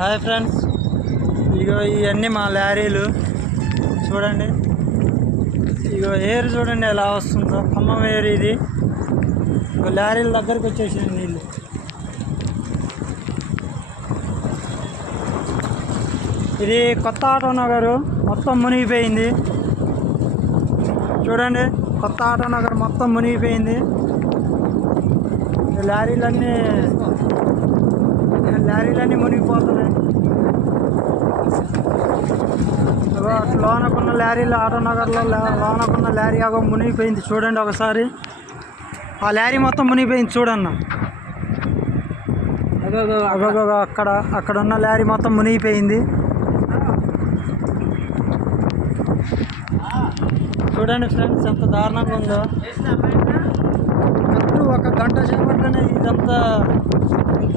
Hi friends, ఇగో ఇవన్నీ మా లారీలు చూడండి. ఇగో ఏరు చూడండి ఎలా వస్తుందో, ఖమ్మం ఏరు ఇది. లారీల దగ్గరికి వచ్చేసింది నీళ్ళు. ఇది కొత్త ఆటో నగరు మొత్తం మునిగిపోయింది చూడండి. కొత్త ఆటో నగర్ మొత్తం మునిగిపోయింది. లారీలన్నీ మునిగిపోతున్నాయి. లోనకున్న లారీలు ఆటో నగర్లో లోనకున్న లారీ అగో మునిగిపోయింది చూడండి. ఒకసారి ఆ లారీ మొత్తం మునిగిపోయింది చూడన్న. అక్కడ ఉన్న లారీ మొత్తం మునిగిపోయింది చూడండి ఫ్రెండ్స్, ఎంత దారుణంగా ఉందో. కరెక్ట్ 1 గంట సేపట్లోనే ఇదంతా ఇంత